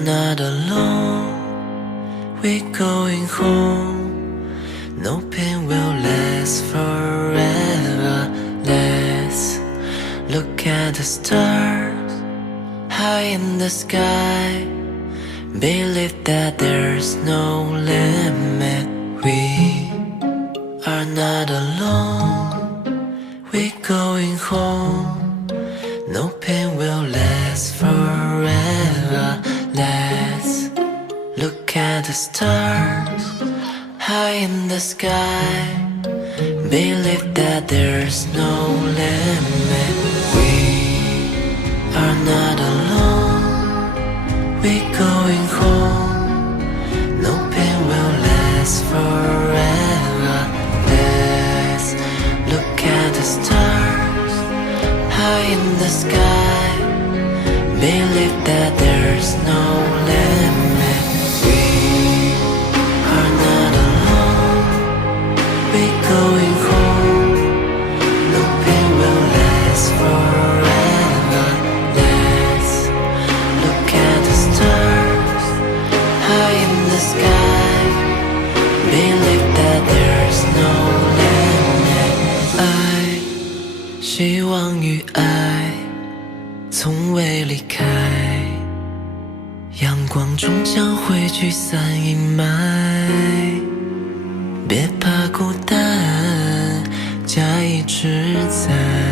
not alone. We're going home. No pain will last forever. Let's look at the stars high in the sky. Believe that there's no limit. We are not alone. We're going home. No pain will last forever. Let's look at the stars high in the sky. Believe that there's no limit. We are not alone. We're going home. No pain will last forever. Let's look at the stars high in the sky. Believe that there's no limit. We are not alone. We're going home. No pain will last forever. Let's look at the stars high in the sky. Believe that there's no limit. 爱，希望与爱从未离开，阳光终将会驱散阴霾。别怕孤单，假意志在。